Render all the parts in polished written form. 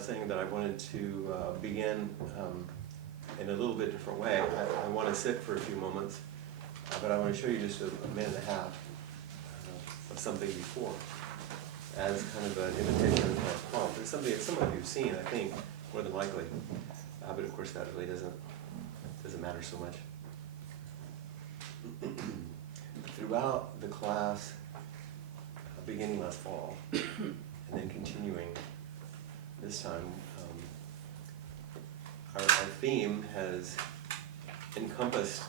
saying that I wanted to begin in a little bit different way. I want to sit for a few moments, but I want to show you just a minute and a half of something before, as kind of an invitation or a prompt. It's something that some of you have seen, I think, more than likely, but of course that really doesn't matter so much. Throughout the class, beginning last fall, and then continuing this time, our theme has encompassed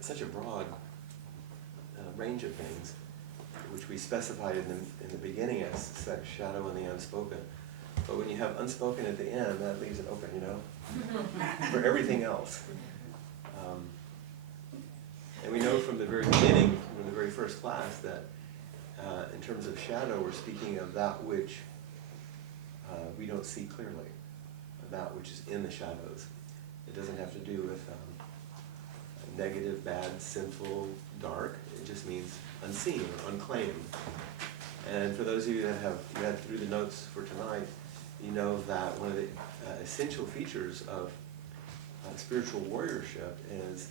such a broad range of things, which we specified in the beginning as sex, shadow, and the unspoken. But when you have unspoken at the end, that leaves it open, for everything else. And we know from the very beginning, from the very first class, that in terms of shadow, we're speaking of that which we don't see clearly, that which is in the shadows. It doesn't have to do with negative, bad, sinful, dark. It just means unseen or unclaimed. And for those of you that have read through the notes for tonight, you know that one of the essential features of spiritual warriorship is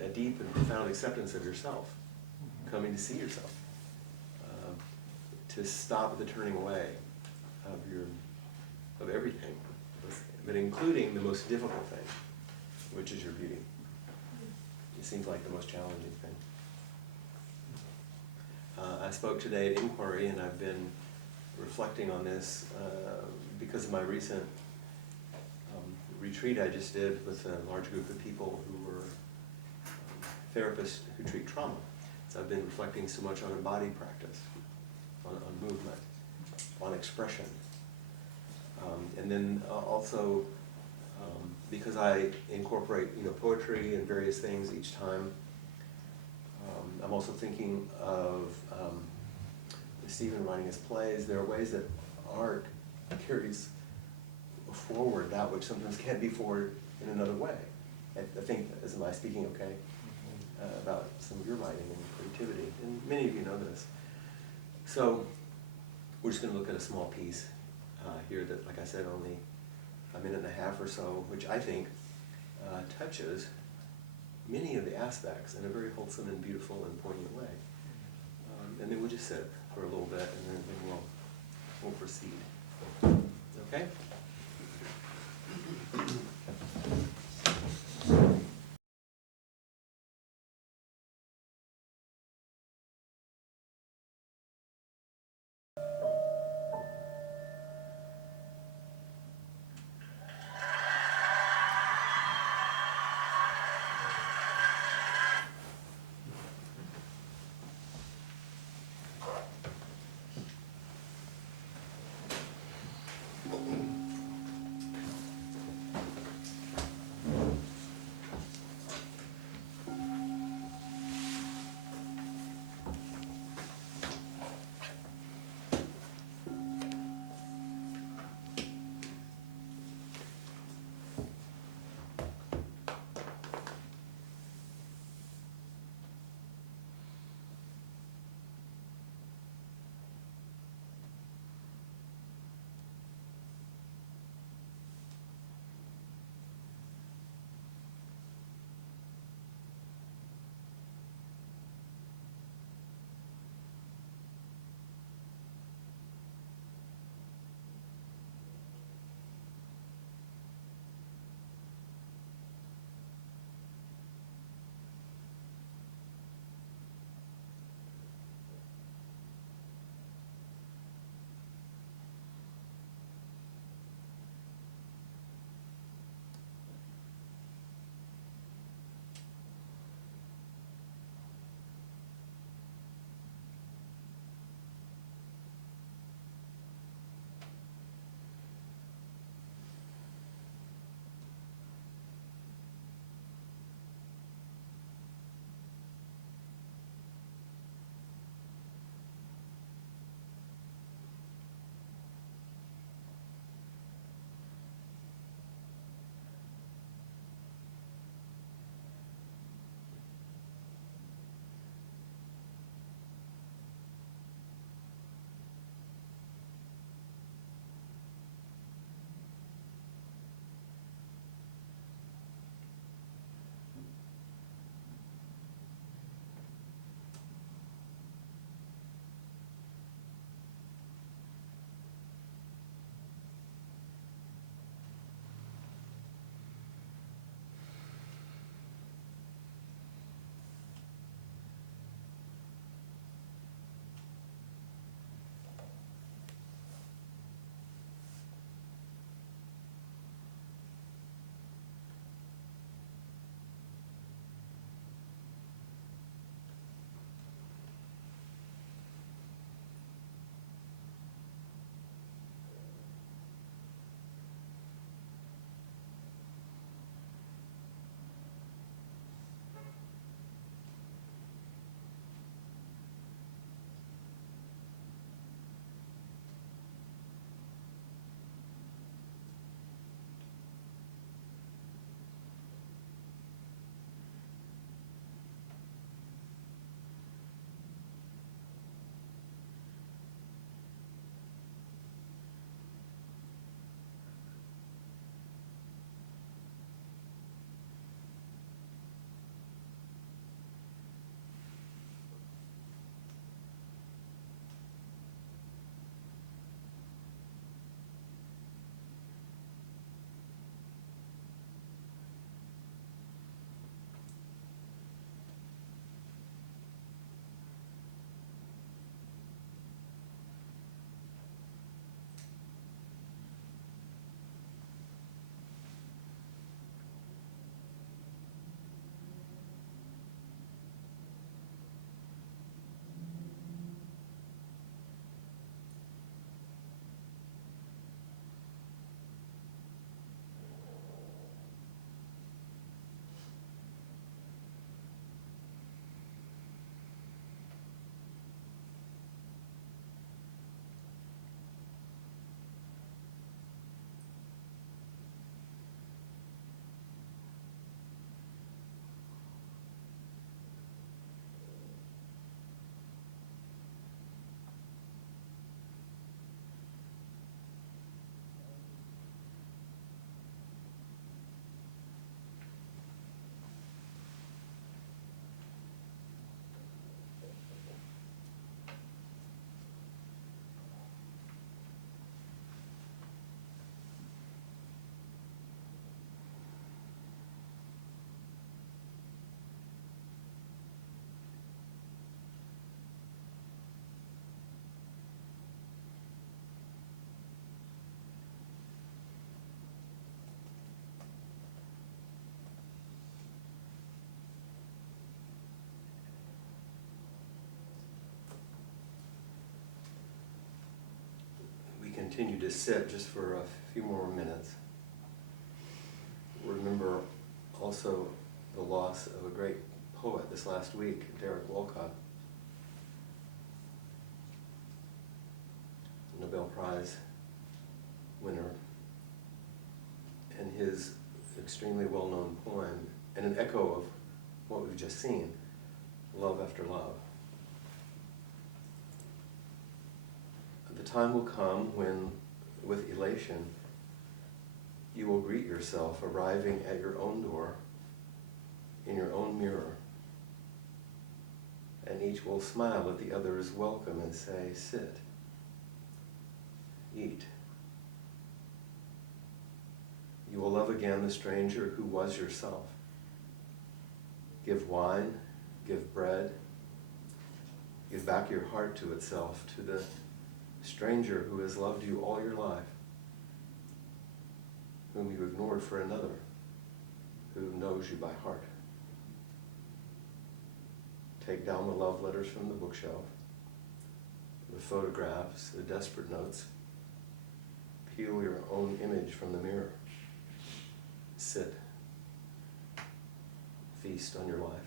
a deep and profound acceptance of yourself, coming to see yourself, to stop the turning away of everything, but including the most difficult thing, which is your beauty. It seems like the most challenging thing. I spoke today at Inquiry, and I've been reflecting on this because of my recent retreat I just did with a large group of people who were therapists who treat trauma. So I've been reflecting so much on a body practice, on movement, on expression. And then also, because I incorporate poetry and various things each time, I'm also thinking of Stephen writing his plays. There are ways that art carries forward that which sometimes can't be forward in another way. I think, am I speaking okay? About some of your writing and creativity, and many of you know this. So we're just going to look at a small piece here that, like I said, only a minute and a half or so, which I think touches many of the aspects in a very wholesome and beautiful and poignant way. And then we'll just sit for a little bit, and then we'll proceed. Okay? continue to sit just for a few more minutes. Remember also the loss of a great poet this last week, Derek Walcott, Nobel Prize winner, and his extremely well-known poem, and an echo of what we've just seen, Love After Love. The time will come when, with elation, you will greet yourself arriving at your own door, in your own mirror, and each will smile at the other's welcome and say, sit, eat. You will love again the stranger who was yourself. Give wine, give bread, give back your heart to itself, to the stranger who has loved you all your life, whom you ignored for another, who knows you by heart. Take down the love letters from the bookshelf, the photographs, the desperate notes. Peel your own image from the mirror. Sit. Feast on your life.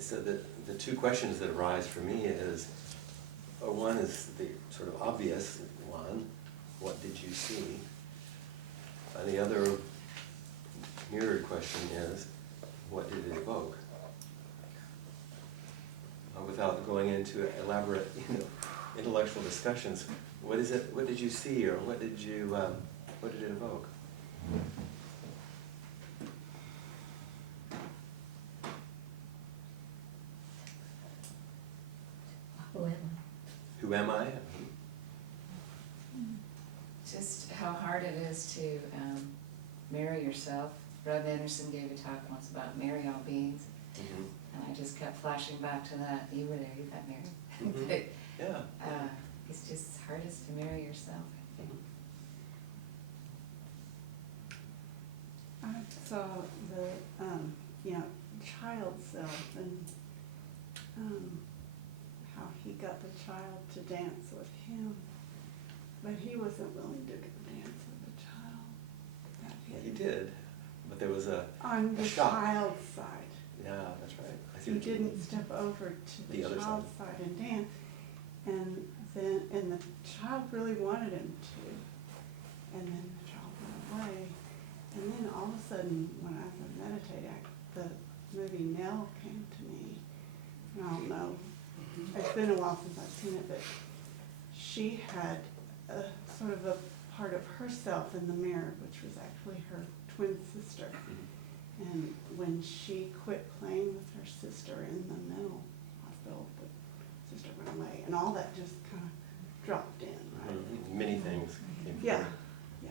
So the two questions that arise for me is, one is the sort of obvious one, what did you see? And the other mirrored question is, what did it evoke? Without going into elaborate, intellectual discussions, what is it? What did you see, or what did it evoke? Who am I? Just how hard it is to marry yourself. Rev Anderson gave a talk once about marry all beings, and I just kept flashing back to that. You were there, you got married. Mm-hmm. Yeah. It's just hardest to marry yourself. I saw the child self and how he got the child to dance with him, but he wasn't willing to dance with the child. He did, but there was on the shock. child's side. Yeah, that's right. I see He what you didn't mean. step over to the other child's side and dance, and the child really wanted him to, and then the child went away, and then all of a sudden, when I was meditating, the movie Nell came to me, and I don't know, it's been a while since I've seen it, but she had a sort of a part of herself in the mirror, which was actually her twin sister. And when she quit playing with her sister in the mental hospital, the sister went away, and all that just kind of dropped in, right? Mm-hmm. Many things came Yeah, forward. yeah.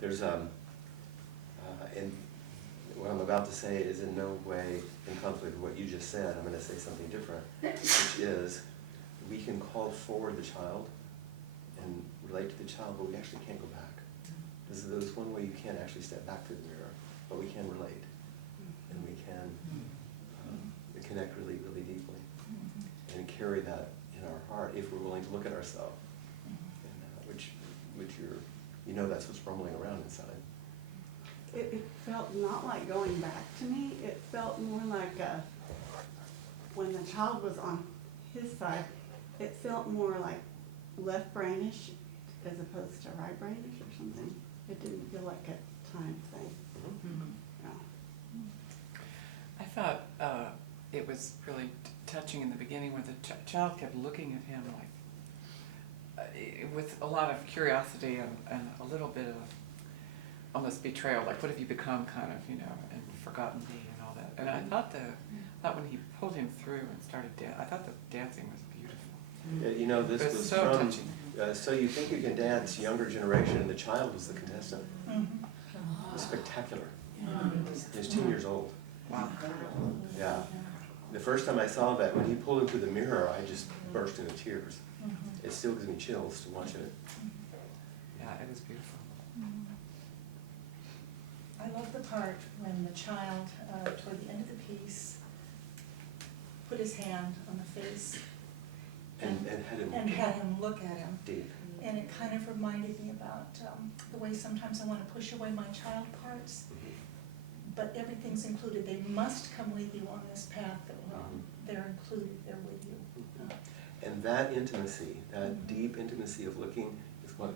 There's and what I'm about to say is in no way in conflict with what you just said. I'm going to say something different, which is we can call forward the child and relate to the child, but we actually can't go back. There's one way you can't actually step back to the mirror, but we can relate, and we can connect really, really deeply, and carry that in our heart if we're willing to look at ourselves that you know that's what's rumbling around inside. It felt not like going back to me. It felt more like when the child was on his side, it felt more like left brainish as opposed to right brainish or something. It didn't feel like a time thing. Mhm. No. I thought it was really touching in the beginning where the child kept looking at him like with a lot of curiosity and a little bit of almost betrayal, like what have you become, kind of, you know, and forgotten me and all that. And I thought when he pulled him through and started I thought the dancing was beautiful. You know, this It was was so from touching. So You Think You Can Dance, younger generation, and the child was the contestant. Mhm. It was spectacular. Mm-hmm. He was 10 years old. Wow. Yeah. The first time I saw that, when he pulled into the mirror, I just burst into tears. Mhm. It still gives me chills to watch it. Yeah, it was beautiful. I love the part when the child, toward the end of the piece, put his hand on the face And had him and had him look at him. deep. And it kind of reminded me about the way sometimes I want to push away my child parts, but everything's included. They must come with you on this path that we're on. They're included, they're with you. And that intimacy, that deep intimacy of looking, is what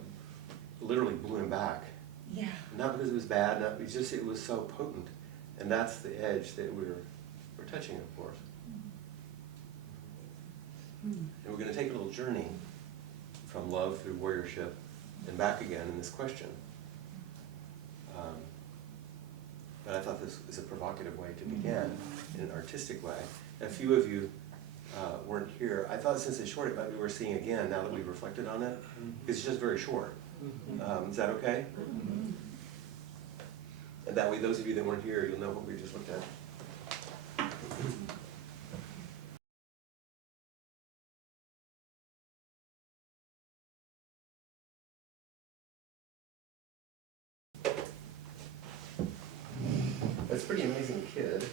literally blew him back. Yeah. Not because it was bad, not because just it was so potent. And that's the edge that we're touching, of course. And we're going to take a little journey from love through warriorship and back again in this question. But I thought this was a provocative way to begin, in an artistic way. A few of you weren't here. I thought since it's short, it might be worth seeing again now that we've reflected on it. It's just very short. Is that okay? And that way, those of you that weren't here, you'll know what we just looked at. That's a pretty amazing kid.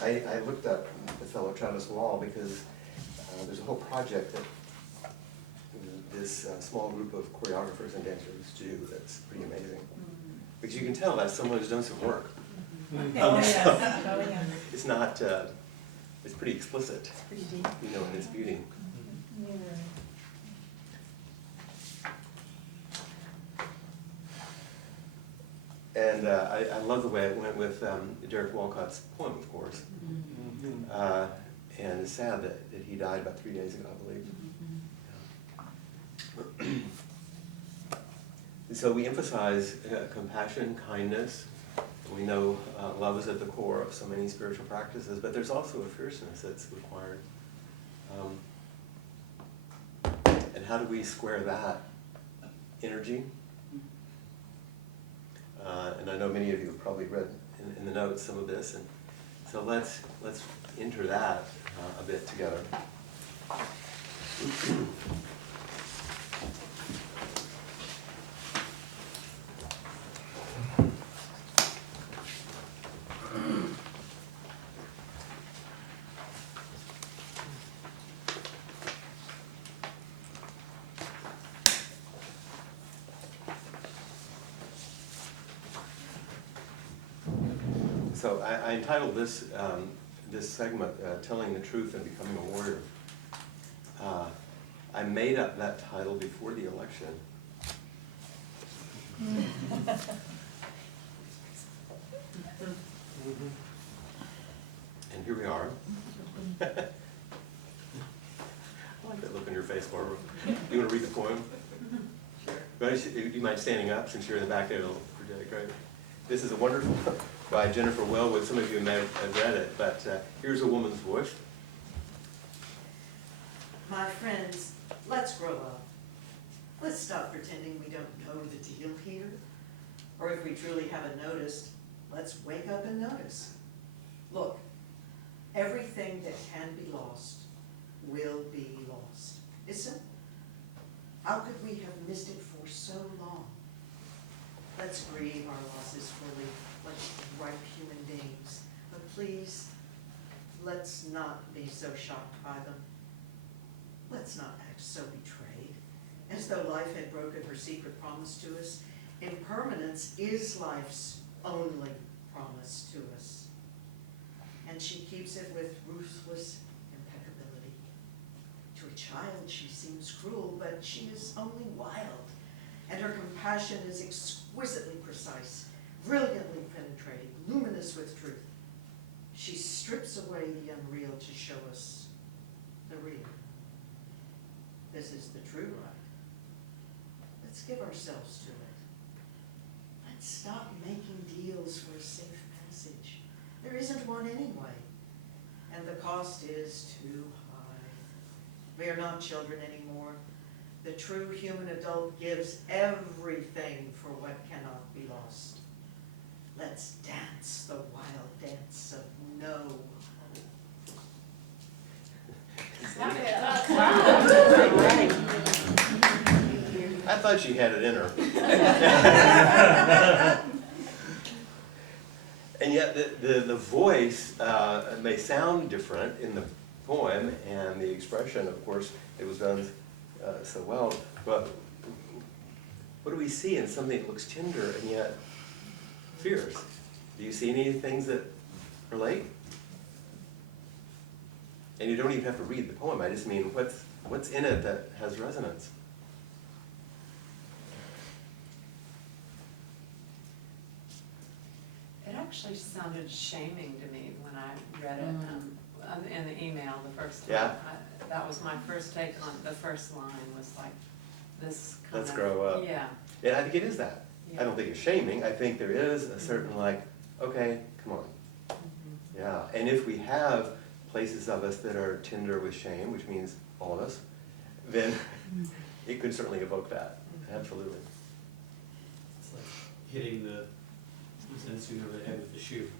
I looked up the fellow Travis Wall because there's a whole project that this small group of choreographers and dancers do that's pretty amazing. Because you can tell that's someone who's done some work. Oh, yeah. Oh, yeah. It's not, it's pretty explicit, It's pretty deep. you know, in its beauty. Yeah. And I love the way it went with Derek Walcott's poem, of course. And it's sad that he died about 3 days ago, I believe. So we emphasize compassion, kindness. We know love is at the core of so many spiritual practices, but there's also a fierceness that's required. And how do we square that energy? And I know many of you have probably read in the notes some of this, and so let's enter that a bit together. So I entitled this this segment, Telling the Truth and Becoming a Warrior. I made up that title before the election. And here we are. I like that look on your face, Barbara. You want to read the poem? Sure. Do you mind standing up since you're in the back there? It'll project, right? This is a wonderful by Jennifer Wellwood. Some of you may have read it, but here's a woman's voice. My friends, let's grow up. Let's stop pretending we don't know the deal here. Or if we truly haven't noticed, let's wake up and notice. Look, everything that can be lost will be lost. It's simple. How could we have missed it for so long? Let's grieve our losses fully, like ripe human beings. But please, let's not be so shocked by them. Let's not act so betrayed. as though life had broken her secret promise to us. Impermanence is life's only promise to us. And she keeps it with ruthless impeccability. To a child she seems cruel, but she is only wild. And her compassion is exquisitely precise, brilliantly penetrating, luminous with truth. She strips away the unreal to show us the real. This is the true light. Let's give ourselves to it. Let's stop making deals for a safe passage. There isn't one anyway. And the cost is too high. We are not children anymore. The true human adult gives everything for what cannot be lost. Let's dance the wild dance of no I thought she had it in her. And yet the voice may sound different in the poem, and the expression, of course, it was done so well, but what do we see in something that looks tender and yet fierce? Do you see any things that relate? And you don't even have to read the poem, I just mean what's in it that has resonance? It actually sounded shaming to me when I read it in the email the first time. Yeah. That was my first take on the first line, was like this kind Let's of. grow up. Yeah. Yeah, I think it is that. Yeah. I don't think it's shaming, I think there is a certain like, okay, come on. Mhm. Yeah, and if we have places of us that are tender with shame, which means all of us, then it could certainly evoke that, absolutely. It's like hitting the Zen student over the head with the shoe.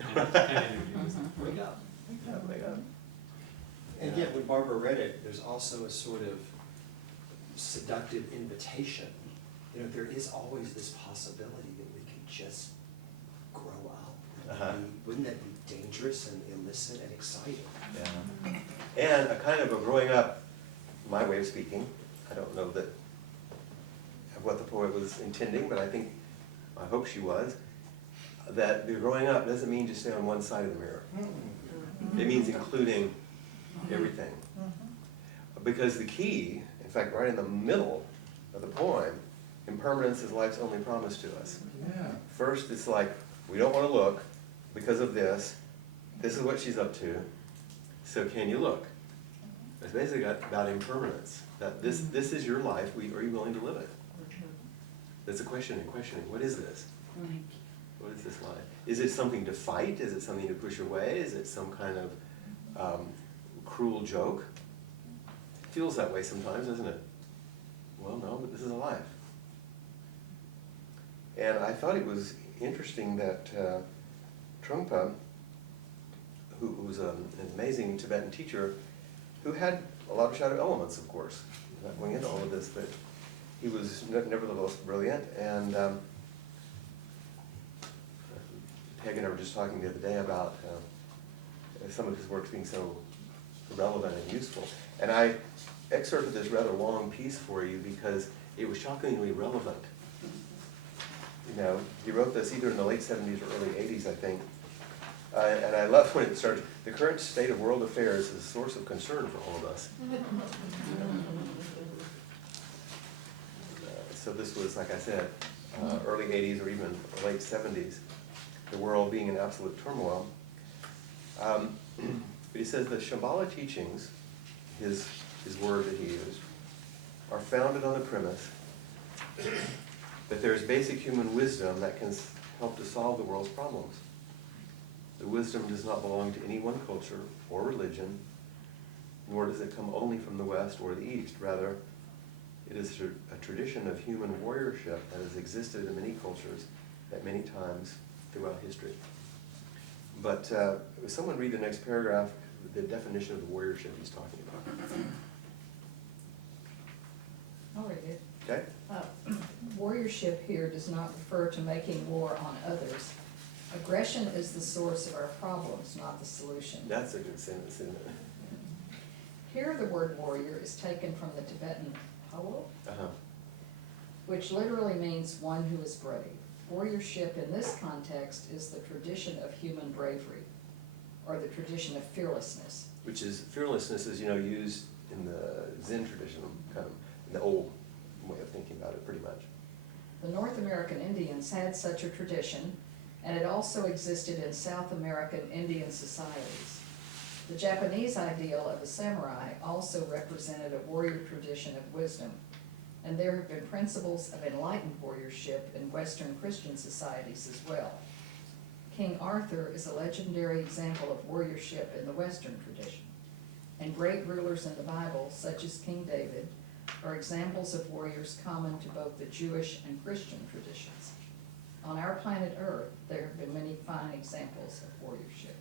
And wake up. Yeah, wake up. And yet, when Barbara read it, there's also a sort of seductive invitation. You know, there is always this possibility that we could just grow up. Wouldn't that be dangerous and illicit and exciting? Yeah. And a kind of a growing up, my way of speaking, I don't know that what the poet was intending, but I hope she was, that the growing up doesn't mean just stay on one side of the mirror. It means including everything. Because the key, in fact, right in the middle of the poem, impermanence is life's only promise to us. Yeah. First, it's like, we don't want to look because of this. This is what she's up to. So can you look? It's basically about impermanence. That this is your life. Are you willing to live it? That's a questioning. What is this? What is this life? Is it something to fight? Is it something to push away? Is it some kind of cruel joke? It feels that way sometimes, doesn't it? Well, no, but this is a life. And I thought it was interesting that Trungpa, who was an amazing Tibetan teacher, who had a lot of shadow elements, of course, not going into all of this, but he was nevertheless brilliant. And Peg and I were just talking the other day about some of his works being so relevant and useful. And I excerpted this rather long piece for you because it was shockingly relevant. You know, he wrote this either in the late 70s or early 80s, I think. And I love when it started, the current state of world affairs is a source of concern for all of us. So this was, like I said, early 80s or even late 70s, the world being in absolute turmoil. But he says the Shambhala teachings, his word that he used, are founded on the premise that there is basic human wisdom that can help to solve the world's problems. The wisdom does not belong to any one culture or religion, nor does it come only from the West or the East. Rather, it is a tradition of human warriorship that has existed in many cultures at many times throughout history. But if someone read the next paragraph, the definition of the warriorship he's talking about. I'll read it. Okay? Warriorship here does not refer to making war on others. Aggression is the source of our problems, not the solution. That's a good sentence, isn't it? Here the word warrior is taken from the Tibetan Apollo, Uh-huh. which literally means one who is brave. Warriorship in this context is the tradition of human bravery, or the tradition of fearlessness. Which is, fearlessness is, used in the Zen tradition, kind of, in the old way of thinking about it, pretty much. The North American Indians had such a tradition, and it also existed in South American Indian societies. The Japanese ideal of a samurai also represented a warrior tradition of wisdom, and there have been principles of enlightened warriorship in Western Christian societies as well. King Arthur is a legendary example of warriorship in the Western tradition, and great rulers in the Bible, such as King David, are examples of warriors common to both the Jewish and Christian traditions. On our planet Earth, there have been many fine examples of warriorship.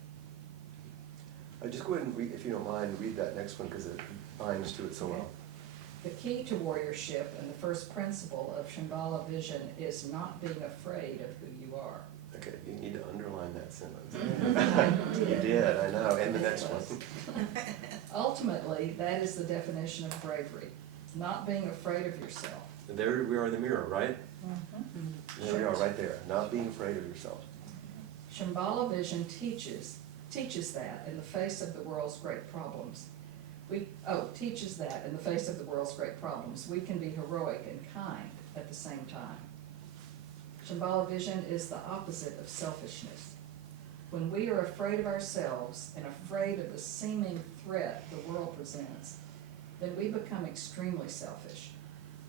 Just go ahead and read, if you don't mind, read that next one, because it binds to it so well. The key to warriorship and the first principle of Shambhala vision is not being afraid of who you are. Okay, you need to underline that sentence. I You did. did, I know, and the next one. Ultimately, that is the definition of bravery, not being afraid of yourself. There we are in the mirror, right? Mm-hmm. There we are, right there, not being afraid of yourself. Shambhala vision teaches that in the face of the world's great problems. Teaches that in the face of the world's great problems, we can be heroic and kind at the same time. Shambhala vision is the opposite of selfishness. When we are afraid of ourselves and afraid of the seeming threat the world presents, then we become extremely selfish.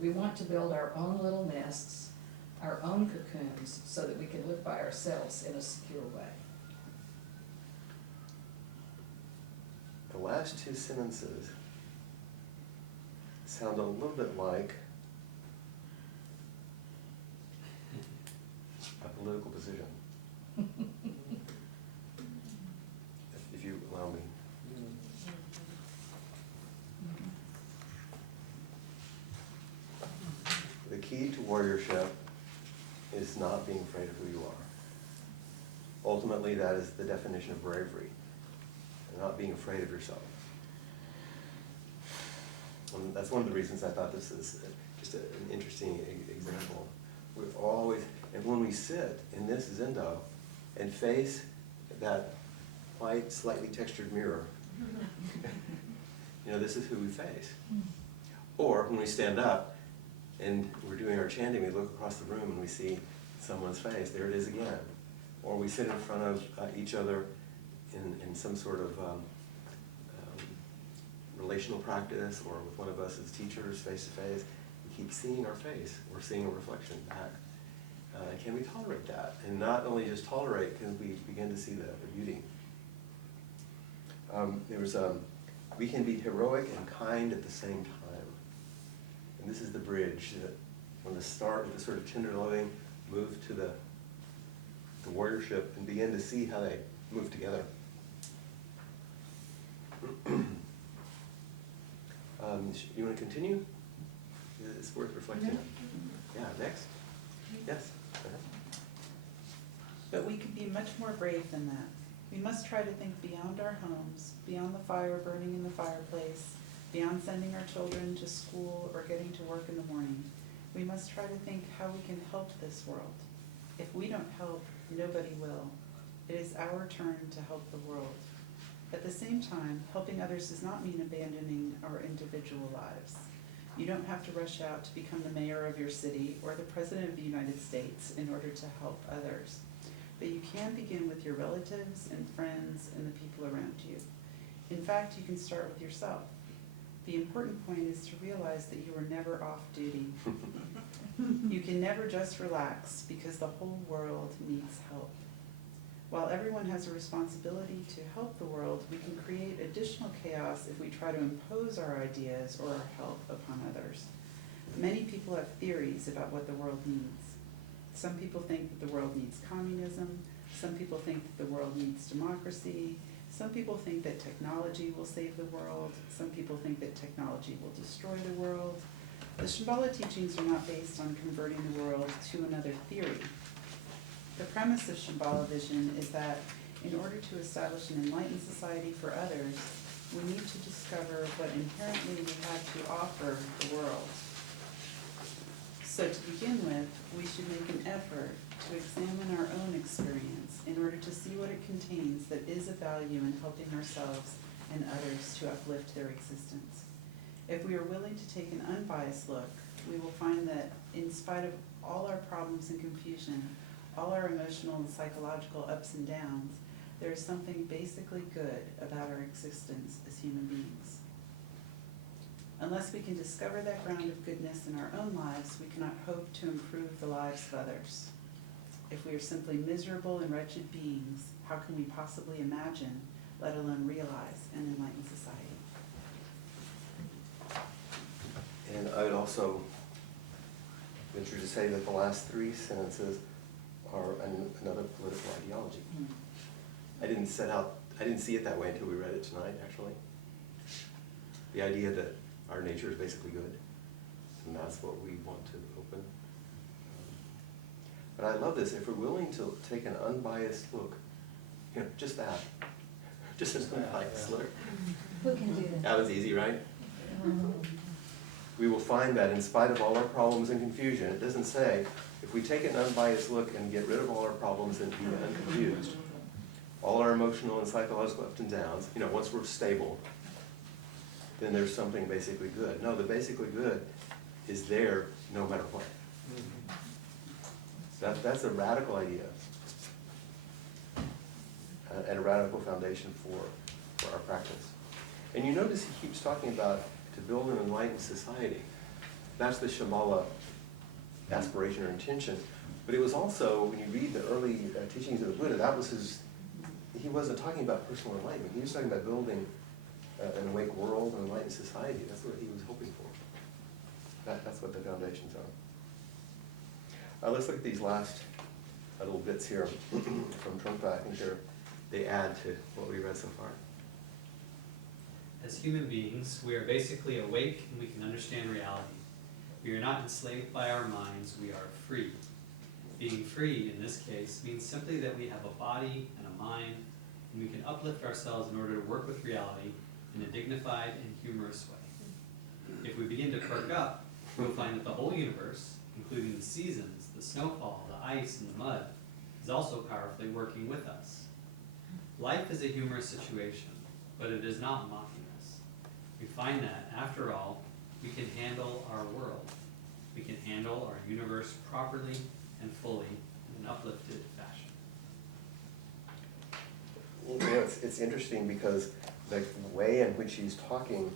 We want to build our own little nests, our own cocoons, so that we can live by ourselves in a secure way. The last two sentences sound a little bit like a political position. If you allow me. The key to warriorship is not being afraid of who you are. Ultimately, that is the definition of bravery, and not being afraid of yourself. And that's one of the reasons I thought this is just an interesting example. We always, and when we sit in this zendo and face that white, slightly textured mirror, this is who we face. Or when we stand up and we're doing our chanting, we look across the room and we see someone's face, there it is again. Or we sit in front of each other in some sort of relational practice, or with one of us as teachers face to face, we keep seeing our face, or seeing a reflection back. Can we tolerate that? And not only just tolerate, can we begin to see the beauty? We can be heroic and kind at the same time. And this is the bridge that from the start with the sort of tender loving, move to the warriorship and begin to see how they move together. You want to continue? It's worth reflecting on. Yeah, next? Yes? But we can be much more brave than that. We must try to think beyond our homes, beyond the fire burning in the fireplace, beyond sending our children to school or getting to work in the morning. We must try to think how we can help this world. If we don't help, nobody will. It is our turn to help the world. At the same time, helping others does not mean abandoning our individual lives. You don't have to rush out to become the mayor of your city or the president of the United States in order to help others. But you can begin with your relatives and friends and the people around you. In fact, you can start with yourself. The important point is to realize that you are never off duty. You can never just relax because the whole world needs help. While everyone has a responsibility to help the world, we can create additional chaos if we try to impose our ideas or our help upon others. Many people have theories about what the world needs. Some people think that the world needs communism. Some people think that the world needs democracy. Some people think that technology will save the world. Some people think that technology will destroy the world. The Shambhala teachings are not based on converting the world to another theory. The premise of Shambhala vision is that in order to establish an enlightened society for others, we need to discover what inherently we have to offer the world. So to begin with, we should make an effort to examine our own experience in order to see what it contains that is of value in helping ourselves and others to uplift their existence. If we are willing to take an unbiased look, we will find that in spite of all our problems and confusion, all our emotional and psychological ups and downs, there is something basically good about our existence as human beings. Unless we can discover that ground of goodness in our own lives, we cannot hope to improve the lives of others. If we are simply miserable and wretched beings, how can we possibly imagine, let alone realize, an enlightened society? And I would also venture to say that the last three sentences are another political ideology. I didn't see it that way until we read it tonight, actually. The idea that our nature is basically good, and that's what we want to open. But I love this. If we're willing to take an unbiased look, just that, just an unbiased look. Who can do that? That was easy, right? We will find that in spite of all our problems and confusion, it doesn't say, if we take an unbiased look and get rid of all our problems and be unconfused, all our emotional and psychological ups and downs, once we're stable, then there's something basically good. No, the basically good is there no matter what. That's a radical idea and a radical foundation for our practice. And you notice he keeps talking about to build an enlightened society. That's the Shambhala aspiration or intention. But it was also, when you read the early teachings of the Buddha, that was he wasn't talking about personal enlightenment. He was talking about building an awake world, an enlightened society. That's what he was hoping for. That's what the foundations are. Let's look at these last little bits here from Trungpa. I think they add to what we read so far. As human beings, we are basically awake and we can understand reality. We are not enslaved by our minds, we are free. Being free, in this case, means simply that we have a body and a mind, and we can uplift ourselves in order to work with reality in a dignified and humorous way. If we begin to perk up, we'll find that the whole universe, including the seasons, the snowfall, the ice, and the mud, is also powerfully working with us. Life is a humorous situation, but it is not mocking us. We find that, after all, we can handle our world. We can handle our universe properly and fully in an uplifted fashion. It's interesting because the way in which he's talking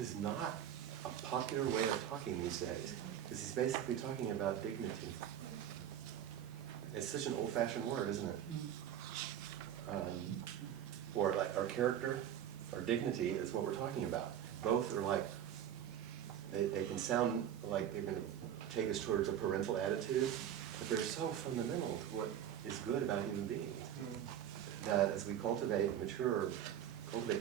is not a popular way of talking these days. Because he's basically talking about dignity. It's such an old-fashioned word, isn't it? Or like our character, our dignity is what we're talking about. Both are like, they can sound like they're going to take us towards a parental attitude, but they're so fundamental to what is good about human beings. That as we cultivate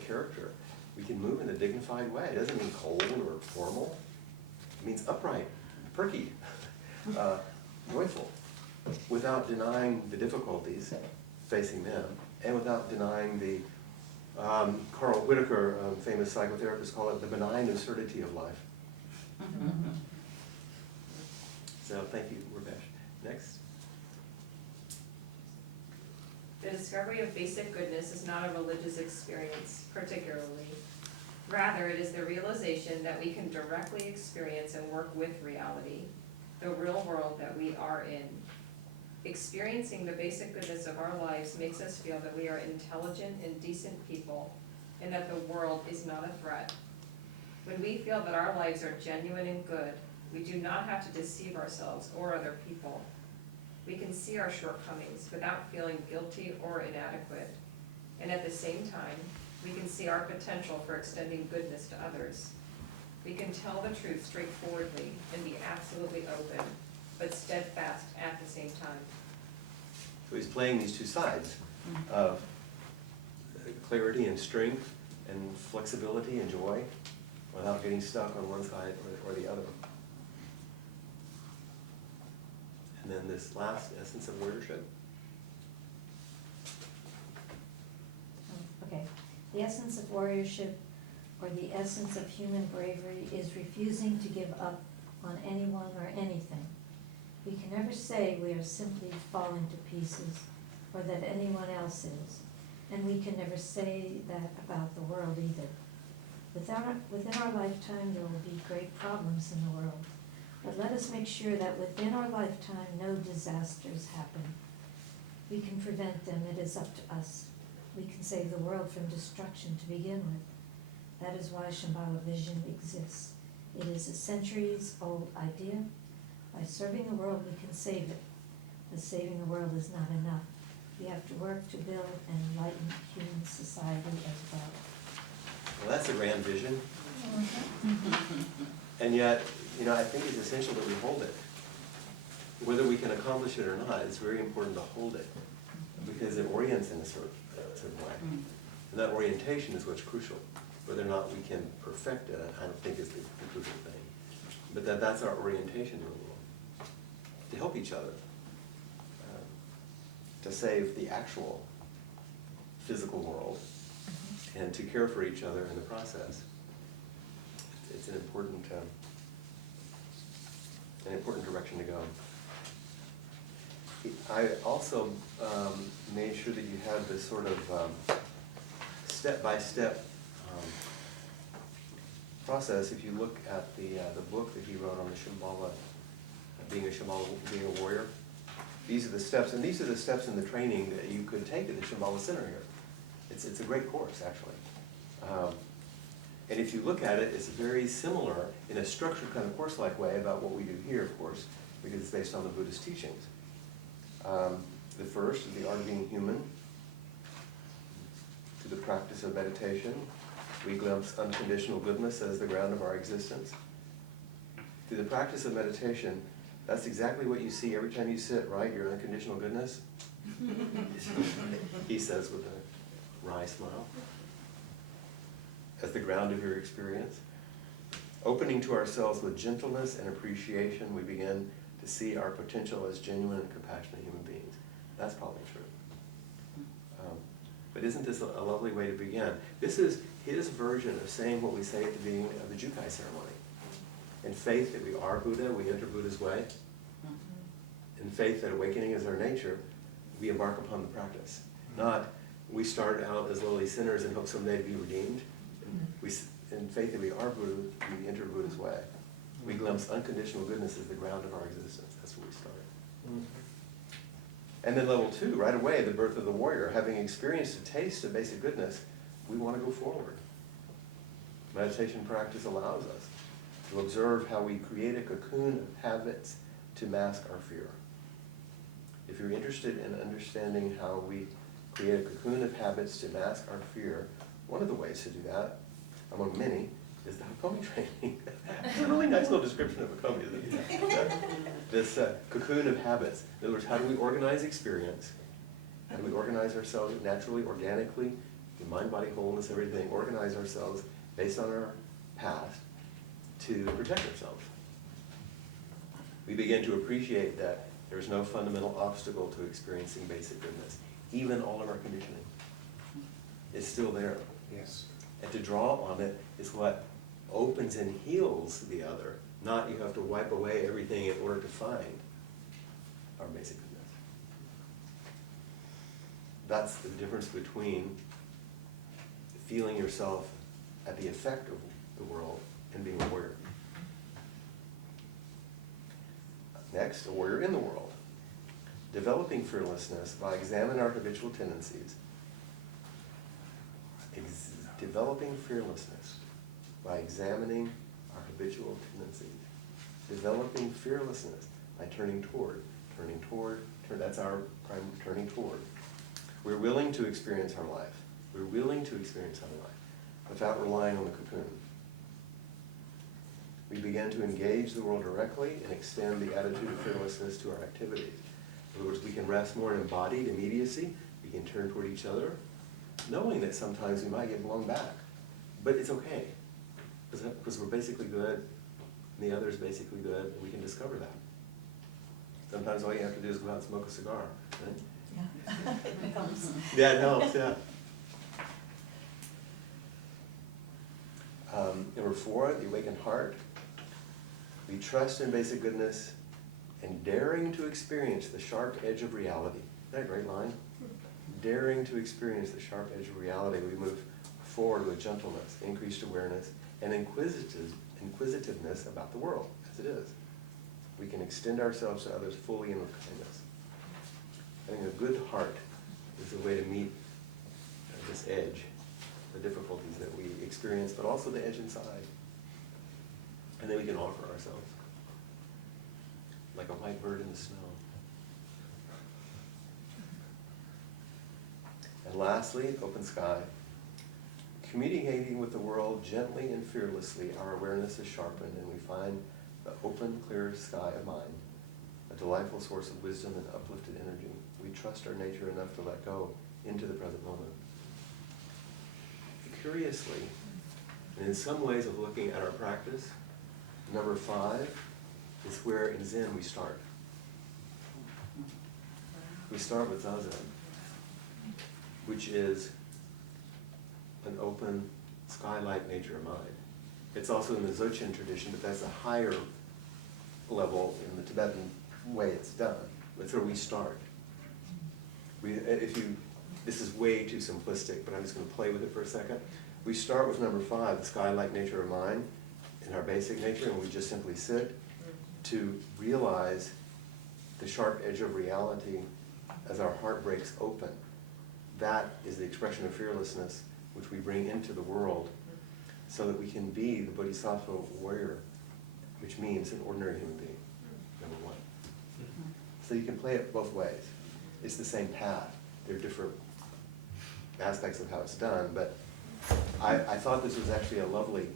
character, we can move in a dignified way. It doesn't mean cold or formal. It means upright, perky, joyful, without denying the difficulties facing them, and without denying the, Carl Whitaker, famous psychotherapist, call it the benign absurdity of life. So thank you, Ramesh. Next. The discovery of basic goodness is not a religious experience, particularly. Rather, it is the realization that we can directly experience and work with reality, the real world that we are in. Experiencing the basic goodness of our lives makes us feel that we are intelligent and decent people, and that the world is not a threat. When we feel that our lives are genuine and good, we do not have to deceive ourselves or other people. We can see our shortcomings without feeling guilty or inadequate. And at the same time, we can see our potential for extending goodness to others. We can tell the truth straightforwardly and be absolutely open, but steadfast at the same time. So he's playing these two sides of clarity and strength and flexibility and joy without getting stuck on one side or the other. And then this last essence of warriorship. Okay. The essence of warriorship, or the essence of human bravery, is refusing to give up on anyone or anything. We can never say we are simply falling to pieces or that anyone else is, and we can never say that about the world either. Within our lifetime, there will be great problems in the world, but let us make sure that within our lifetime no disasters happen. We can prevent them, it is up to us. We can save the world from destruction to begin with. That is why Shambhala vision exists. It is a centuries-old idea. By serving the world, we can save it. But saving the world is not enough. We have to work to build an enlightened human society as well. Well, that's a grand vision. And yet, I think it's essential that we hold it. Whether we can accomplish it or not, it's very important to hold it, because it orients in a certain way. And that orientation is what's crucial. Whether or not we can perfect it, I don't think is the crucial thing. But that's our orientation in the world. To help each other. To save the actual physical world. And to care for each other in the process. It's an important direction to go. I also made sure that you had this sort of step-by-step process. If you look at the book that he wrote on the Shambhala, being a warrior, these are the steps, and these are the steps in the training that you could take at the Shambhala Center here. It's a great course, actually. And if you look at it, it's very similar in a structured kind of course-like way about what we do here, of course, because it's based on the Buddhist teachings. The first is the art of being human. To the practice of meditation, we glimpse unconditional goodness as the ground of our existence. Through the practice of meditation, that's exactly what you see every time you sit, right? Your unconditional goodness. He says with a wry smile. As the ground of your experience. Opening to ourselves with gentleness and appreciation, we begin to see our potential as genuine and compassionate human beings. That's probably true. But isn't this a lovely way to begin? This is his version of saying what we say at the beginning of the Jukai ceremony. In faith that we are Buddha, we enter Buddha's way. In faith that awakening is our nature, we embark upon the practice. Not we start out as lowly sinners and hope someday to be redeemed. In faith that we are Buddha, we enter Buddha's way. We glimpse unconditional goodness as the ground of our existence. That's where we start. And then level 2, right away, the birth of the warrior. Having experienced a taste of basic goodness, we want to go forward. Meditation practice allows us to observe how we create a cocoon of habits to mask our fear. If you're interested in understanding how we create a cocoon of habits to mask our fear, one of the ways to do that, among many, is the Hakomi training. It's a really nice little description of Hakomi, isn't it? This cocoon of habits. In other words, how do we organize experience? How do we organize ourselves naturally, organically, in mind, body, wholeness, everything, organize ourselves based on our past to protect ourselves? We begin to appreciate that there's no fundamental obstacle to experiencing basic goodness. Even all of our conditioning is still there. Yes. And to draw on it is what opens and heals the other. Not you have to wipe away everything in order to find our basic goodness. That's the difference between feeling yourself at the effect of the world and being a warrior. Next, a warrior in the world. Developing fearlessness by examining our habitual tendencies. Developing fearlessness by examining our habitual tendencies. Developing fearlessness by turning toward, that's our primal turning toward. We're willing to experience our life. We're willing to experience our life without relying on the cocoon. We begin to engage the world directly and extend the attitude of fearlessness to our activities. In other words, we can rest more in embodied immediacy. We can turn toward each other, knowing that sometimes we might get blown back. But it's okay, because we're basically good, and the other is basically good, and we can discover that. Sometimes all you have to do is go out and smoke a cigar, right? Yeah, it helps. Yeah, it helps, yeah. Number 4, the awakened heart. We trust in basic goodness and daring to experience the sharp edge of reality. Isn't that a great line? Daring to experience the sharp edge of reality, we move forward with gentleness, increased awareness, and inquisitiveness about the world as it is. We can extend ourselves to others fully and with kindness. Having a good heart is a way to meet this edge, the difficulties that we experience, but also the edge inside. And then we can offer ourselves like a white bird in the snow. And lastly, open sky. Communicating with the world gently and fearlessly, our awareness is sharpened and we find the open, clear sky of mind, a delightful source of wisdom and uplifted energy. We trust our nature enough to let go into the present moment. Curiously, and in some ways of looking at our practice, number 5 is where in Zen we start. We start with Zazen, which is an open, sky-like nature of mind. It's also in the Dzogchen tradition, but that's a higher level in the Tibetan way it's done. That's where we start. This is way too simplistic, but I'm just going to play with it for a second. We start with number 5, the sky-like nature of mind, in our basic nature, and we just simply sit to realize the sharp edge of reality as our heart breaks open. That is the expression of fearlessness which we bring into the world so that we can be the bodhisattva warrior, which means an ordinary human being, number 1. So you can play it both ways. It's the same path. There are different aspects of how it's done, but I thought this was actually a lovely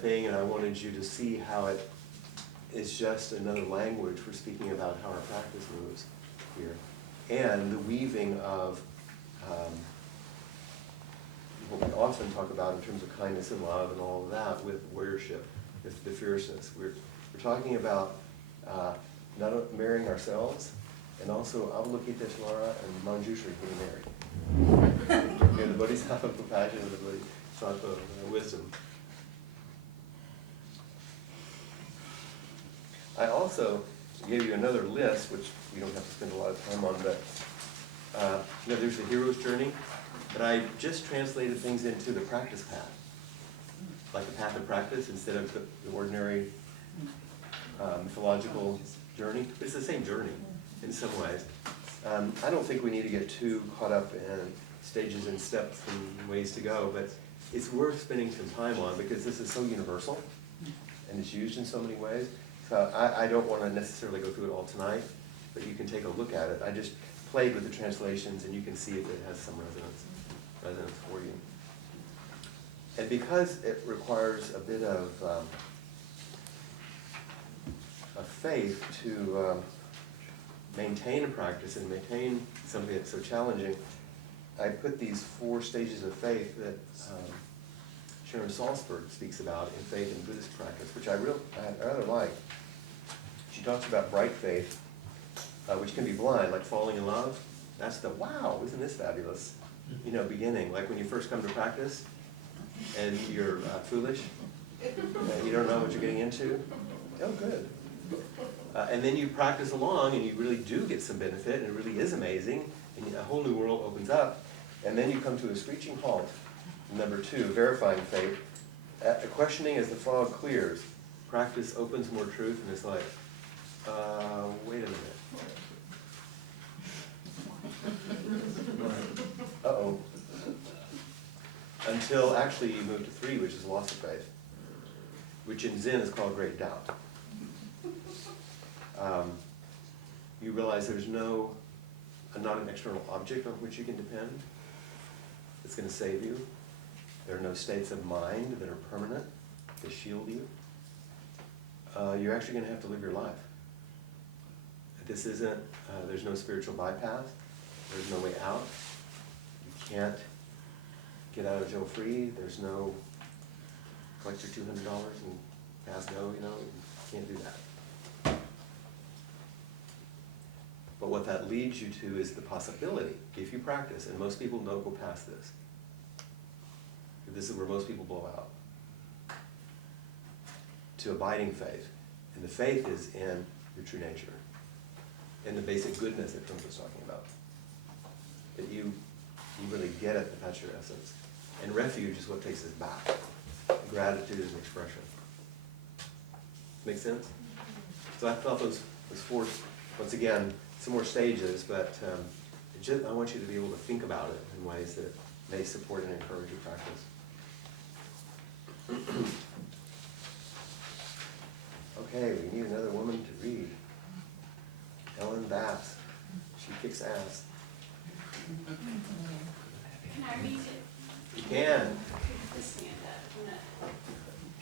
thing, and I wanted you to see how it is just another language for speaking about how our practice moves here, and the weaving of what we often talk about in terms of kindness and love and all of that with warriorship, with the fierceness. We're talking about not marrying ourselves, and also Avalokiteshvara and Manjushri being married. Okay, the bodhisattva compassion and the bodhisattva wisdom. I also gave you another list, which we don't have to spend a lot of time on, but there's the hero's journey, but I just translated things into the practice path, like the path of practice instead of the ordinary mythological journey. It's the same journey in some ways. I don't think we need to get too caught up in stages and steps and ways to go, but it's worth spending some time on because this is so universal and it's used in so many ways. So I don't want to necessarily go through it all tonight, but you can take a look at it. I just played with the translations and you can see if it has some resonance for you. And because it requires a bit of faith to maintain a practice and maintain something that's so challenging, I put these 4 stages of faith that Sharon Salzberg speaks about in faith and Buddhist practice, which I rather like. She talks about bright faith, which can be blind, like falling in love. That's the, wow, isn't this fabulous, beginning. Like when you first come to practice and you're foolish, and you don't know what you're getting into. Oh, good. And then you practice along and you really do get some benefit and it really is amazing and a whole new world opens up. And then you come to a screeching halt. Number 2, verifying faith. Questioning as the fog clears. Practice opens more truth and it's like, wait a minute. Uh-oh. Until actually you move to 3, which is loss of faith, which in Zen is called great doubt. You realize there's not an external object on which you can depend that's going to save you. There are no states of mind that are permanent to shield you. You're actually going to have to live your life. This isn't, there's no spiritual bypass. There's no way out. You can't get out of jail free. There's no collect your $200 and pass go, you can't do that. But what that leads you to is the possibility, if you practice, and most people don't go past this. This is where most people blow out. To abiding faith, And the faith is in your true nature, in the basic goodness that Trump was talking about. That you really get it, that that's your essence. And refuge is what takes us back. Gratitude is an expression. Make sense? So I felt those four, once again, some more stages, but I want you to be able to think about it in ways that may support and encourage your practice. Okay, we need another woman to read. Ellen Bass. She kicks ass. Can I read it? You can. Just stand up.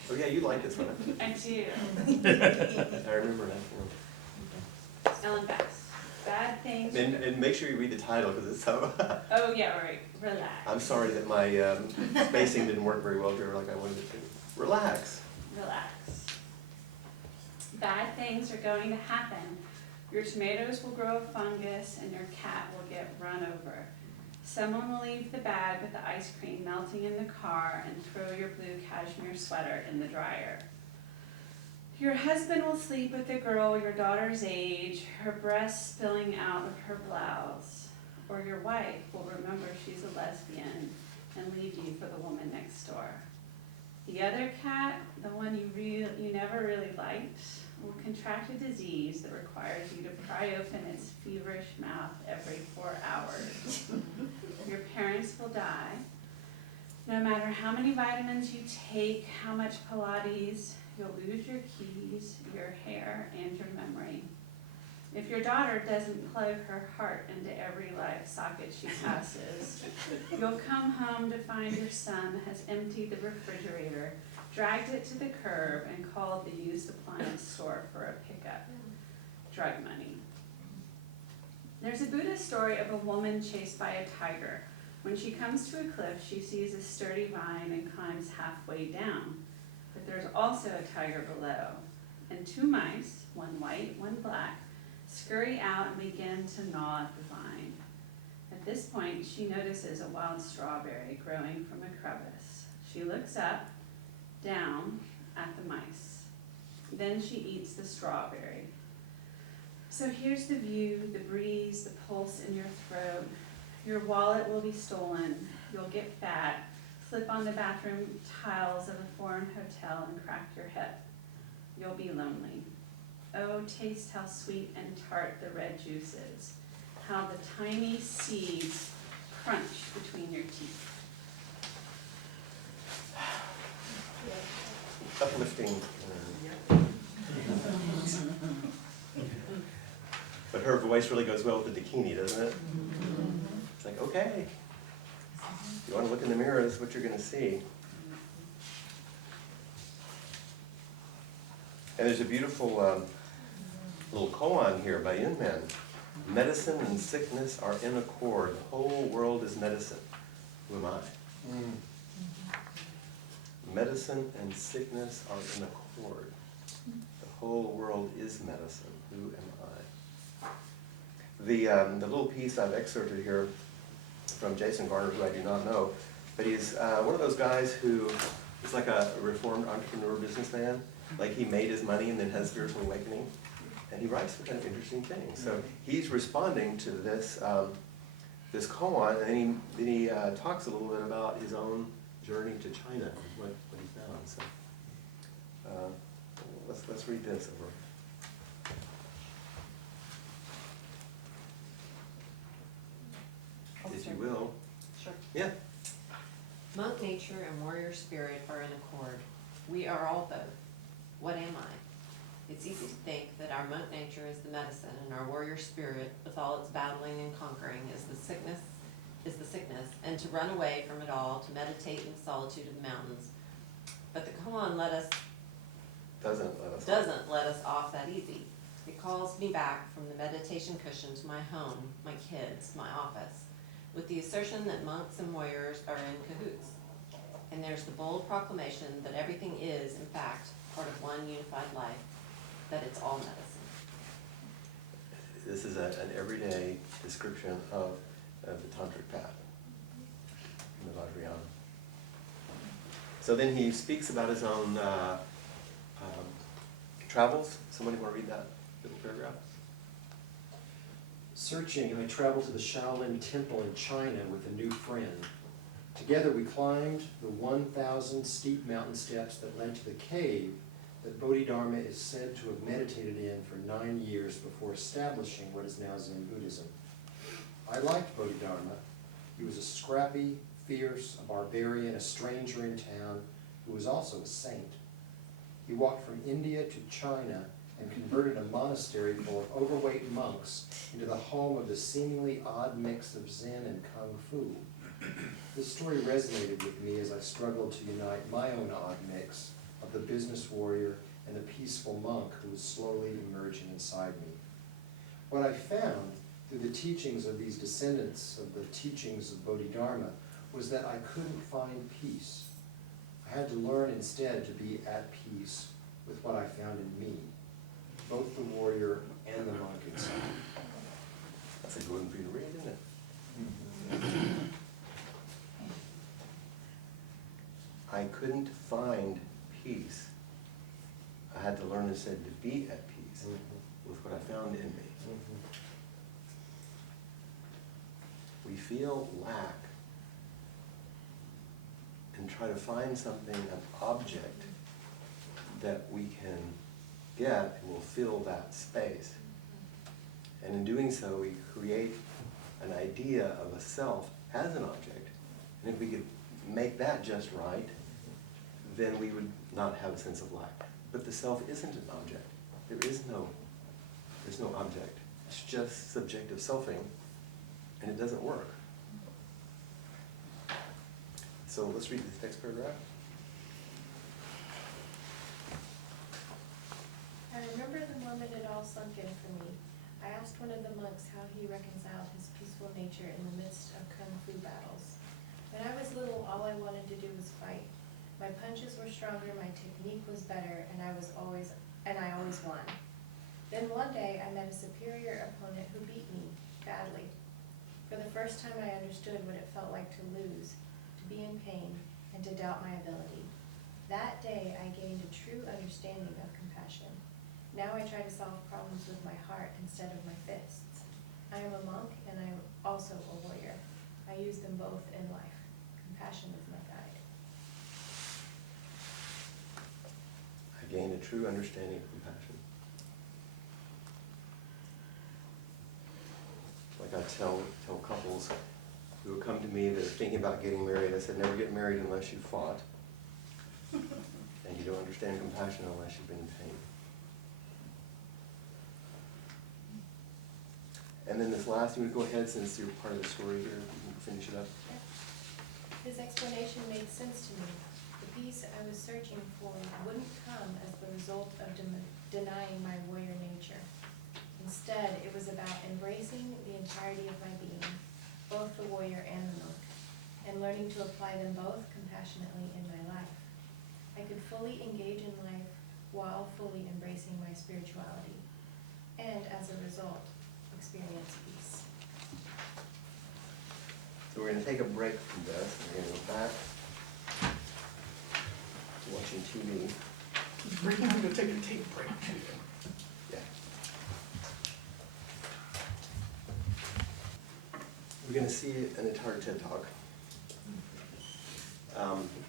Oh yeah, you like this one. I do. I remember that. Ellen Bass. Bad things. And make sure you read the title because it's so. Oh yeah, right. Relax. I'm sorry that my spacing didn't work very well here like I wanted it to. Relax. Relax. Bad things are going to happen. Your tomatoes will grow a fungus and your cat will get run over. Someone will leave the bag with the ice cream melting in the car and throw your blue cashmere sweater in the dryer. Your husband will sleep with a girl your daughter's age, her breasts spilling out of her blouse. Or your wife will remember she's a lesbian and leave you for the woman next door. The other cat, the one you never really liked, will contract a disease that requires you to pry open its feverish mouth every 4 hours. Your parents will die. No matter how many vitamins you take, how much Pilates, you'll lose your keys, your hair, and your memory. If your daughter doesn't plug her heart into every life socket she passes, you'll come home to find your son has emptied the refrigerator, dragged it to the curb, and called the used appliance store for a pickup. Drug money. There's a Buddhist story of a woman chased by a tiger. When she comes to a cliff, she sees a sturdy vine and climbs halfway down. But there's also a tiger below, and 2 mice, one white, one black, scurry out and begin to gnaw at the vine. At this point, she notices a wild strawberry growing from a crevice. She looks up, down at the mice. Then she eats the strawberry. So here's the view, the breeze, the pulse in your throat. Your wallet will be stolen. You'll get fat, slip on the bathroom tiles of a foreign hotel and crack your hip. You'll be lonely. Oh, taste how sweet and tart the red juice is, how the tiny seeds crunch between your teeth. Uplifting. But her voice really goes well with the bikini, doesn't it? It's like, okay, if you want to look in the mirror, this is what you're going to see. And there's a beautiful little koan here by Yunmen. Medicine and sickness are in accord. The whole world is medicine. Who am I? Medicine and sickness are in accord. The whole world is medicine. Who am I? The little piece I've excerpted here from Jason Garner, who I do not know, but he's one of those guys who is like a reformed entrepreneur businessman. Like he made his money and then had spiritual awakening. And he writes some kind of interesting things. So he's responding to this this koan, and then he talks a little bit about his own journey to China and what he found. So let's read this over. If you will. Sure. Yeah. Monk nature and warrior spirit are in accord. We are all both. What am I? It's easy to think that our monk nature is the medicine and our warrior spirit, with all its battling and conquering, is the sickness, and to run away from it all, to meditate in the solitude of the mountains. But the koan doesn't let us off that easy. It calls me back from the meditation cushion to my home, my kids, my office, with the assertion that monks and warriors are in cahoots. And there's the bold proclamation that everything is, in fact, part of one unified life, that it's all medicine. This is an everyday description of the tantric path in the Vajrayana. So then he speaks about his own travels. Somebody want to read that little paragraph? Searching, I traveled to the Shaolin Temple in China with a new friend. Together we climbed the 1,000 steep mountain steps that led to the cave that Bodhidharma is said to have meditated in for 9 years before establishing what is now Zen Buddhism. I liked Bodhidharma. He was a scrappy, fierce, a barbarian, a stranger in town, who was also a saint. He walked from India to China and converted a monastery full of overweight monks into the home of the seemingly odd mix of Zen and Kung Fu. This story resonated with me as I struggled to unite my own odd mix of the business warrior and the peaceful monk who was slowly emerging inside me. What I found through the teachings of these descendants of the teachings of Bodhidharma was that I couldn't find peace. I had to learn instead to be at peace with what I found in me, both the warrior and the monk inside. That's a good one for you to read, isn't it? I couldn't find peace. I had to learn instead to be at peace with what I found in me. We feel lack and try to find something, an object that we can get and will fill that space. And in doing so, we create an idea of a self as an object. And if we could make that just right, then we would not have a sense of lack. But the self isn't an object. There's no object. It's just subjective selfing, and it doesn't work. So let's read this next paragraph. I remember the moment it all sunk in for me. I asked one of the monks how he reconciled his peaceful nature in the midst of kung fu battles. When I was little, all I wanted to do was fight. My punches were stronger, my technique was better, and I always won. Then one day, I met a superior opponent who beat me badly. For the first time, I understood what it felt like to lose, to be in pain, and to doubt my ability. That day, I gained a true understanding of compassion. Now I try to solve problems with my heart instead of my fists. I am a monk, and I am also a warrior. I use them both in life. Compassion is my guide. I gained a true understanding of compassion. Like I tell couples who come to me that are thinking about getting married, I said, never get married unless you fought. And you don't understand compassion unless you've been in pain. And then this last, you would go ahead, since you're part of the story here, you can finish it up. His explanation made sense to me. The peace I was searching for wouldn't come as the result of denying my warrior nature. Instead, it was about embracing the entirety of my being, both the warrior and the monk, and learning to apply them both compassionately in my life. I could fully engage in life while fully embracing my spirituality, and as a result, experience peace. So we're going to take a break from this, and we're going to go back to watching TV. We're going to take a tape break. Yeah. We're going to see an entire TED Talk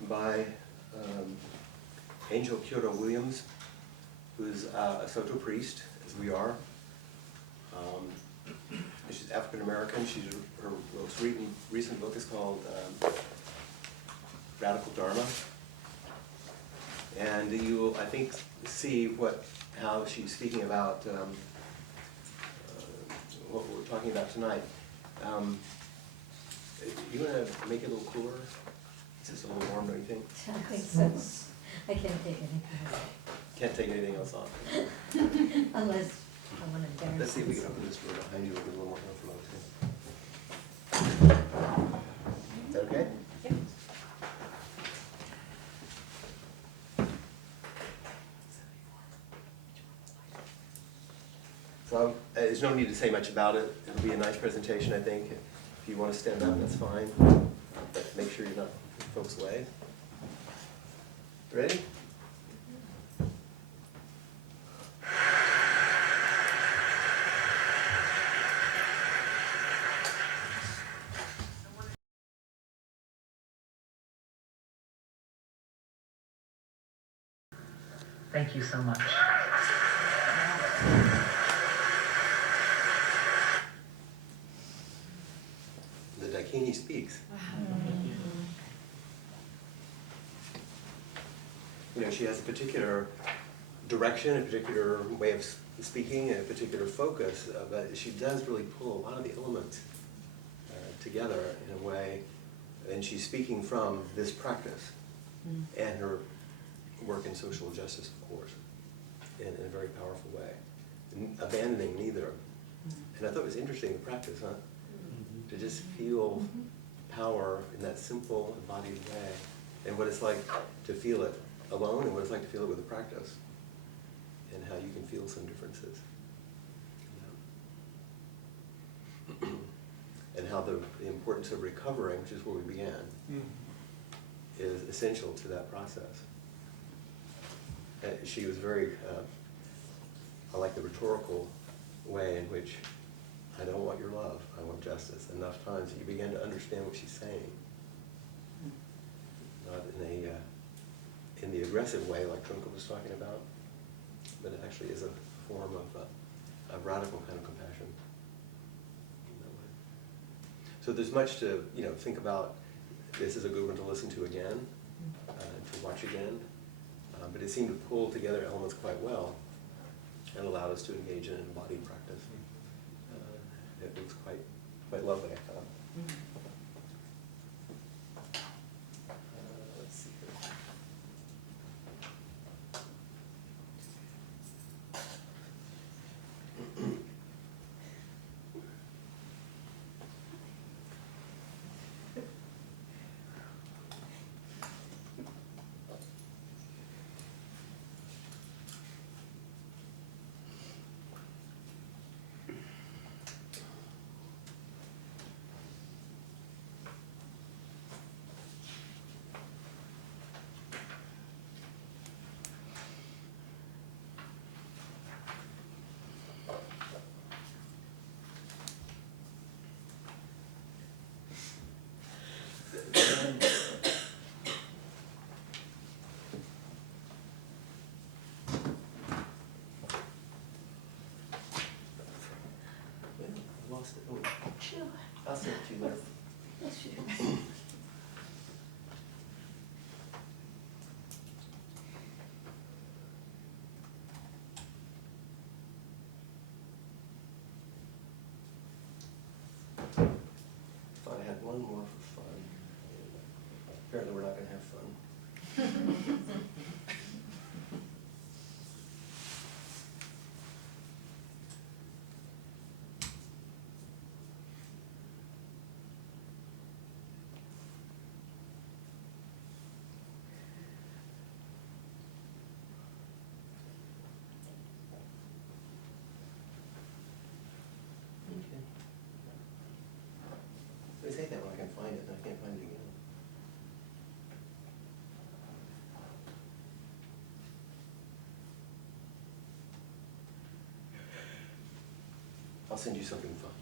by Angel Kyoto Williams, who's a Soto priest, as we are. She's African American. Her most recent book is called Radical Dharma. And you will, I think, see how she's speaking about what we're talking about tonight. You want to make it a little cooler? It's just a little warm, don't you think? I think so. I can't take anything else. Can't take anything else off. Unless I want to embarrass Let's see if we can myself. open this door behind you a little more comfortable too. Is that okay? Yep. So there's no need to say much about it. It'll be a nice presentation, I think. If you want to stand up, that's fine. But make sure you're not folks away. Ready? Thank you so much. The Dakini speaks. You know, she has a particular direction, a particular way of speaking, and a particular focus, but she does really pull a lot of the elements together in a way, and she's speaking from this practice and her work in social justice, of course, in a very powerful way, abandoning neither. And I thought it was interesting, the practice, huh? To just feel power in that simple, embodied way, and what it's like to feel it alone, and what it's like to feel it with a practice, and how you can feel some differences. And how the importance of recovering, which is where we began, is essential to that process. She was very, I like the rhetorical way in which, I don't want your love, I want justice. Enough times that you begin to understand what she's saying. Not in the aggressive way like Trungpa was talking about, but it actually is a form of a radical kind of compassion. In that way. So there's much to think about. This is a good one to listen to again, to watch again, but it seemed to pull together elements quite well and allowed us to engage in an embodied practice. It was quite lovely, I thought. Let's see here. Lost it. Oh, I'll send it to you later. Thought I had one more for fun. Apparently we're not going to have fun. I say that when I can find it, and I can't find it again. I'll send you something fun.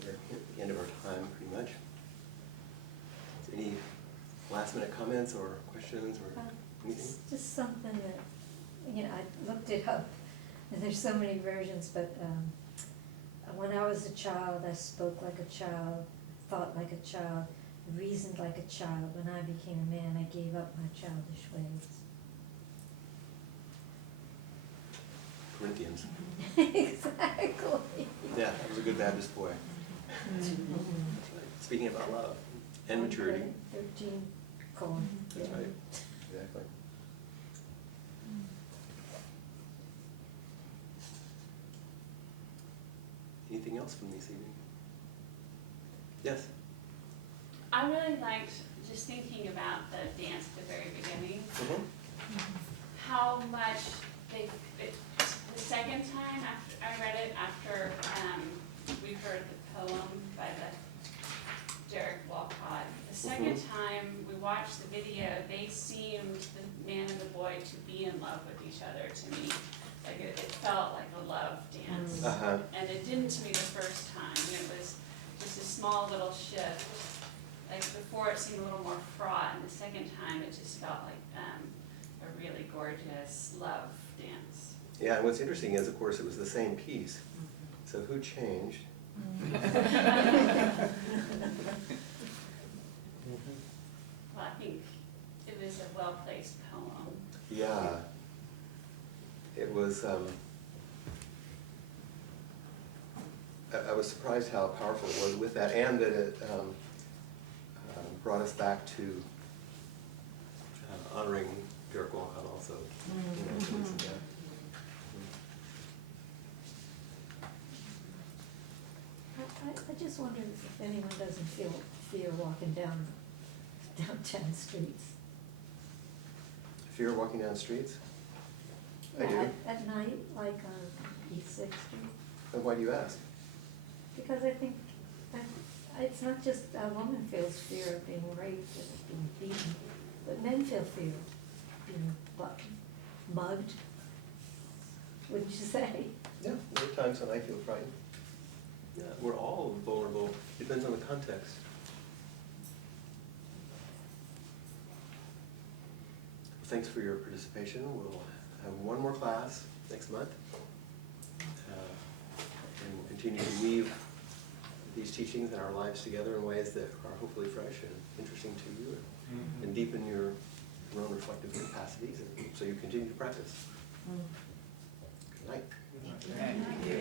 We're at the end of our time, pretty much. Any last minute comments or questions or anything? It's just something that, I looked it up, and there's so many versions, but when I was a child, I spoke like a child, thought like a child, reasoned like a child. When I became a man, I gave up my childish ways. Corinthians. Exactly. Yeah, he was a good Baptist boy. Speaking about love and maturity. 13 colon. That's right. Exactly. Anything else from this evening? Yes? I really liked just thinking about the dance at the very beginning, how much the second time after I read it, after we heard the poem by the Derek Walcott, the second time we watched the video, they seemed, the man and the boy, to be in love with each other to me. Like it felt like a love dance. And it didn't to me the first time. It was just a small little shift. like before it seemed a little more fraught, and the second time it just felt like a really gorgeous love dance. Yeah, and what's interesting is, of course, it was the same piece. So who changed? Well, I think it was a well-placed poem. Yeah. It was, I was surprised how powerful it was with that, and that it brought us back to honoring Derek Walcott also. You know, so it's, yeah. I just wonder if anyone doesn't feel fear walking down downtown streets. Fear walking down streets? I do. At night, like on East Sixth Street. And why do you ask? Because I think it's not just a woman feels fear of being raped and being beaten, but men feel fear of being mugged, wouldn't you say? Yeah, there are times when I feel frightened. Yeah, we're all vulnerable. Depends on the context. Thanks for your participation. We'll have one more class next month. And we'll continue to weave these teachings in our lives together in ways that are hopefully fresh and interesting to you, and deepen your own reflective capacities, and so you continue to practice. Good night. Thank you.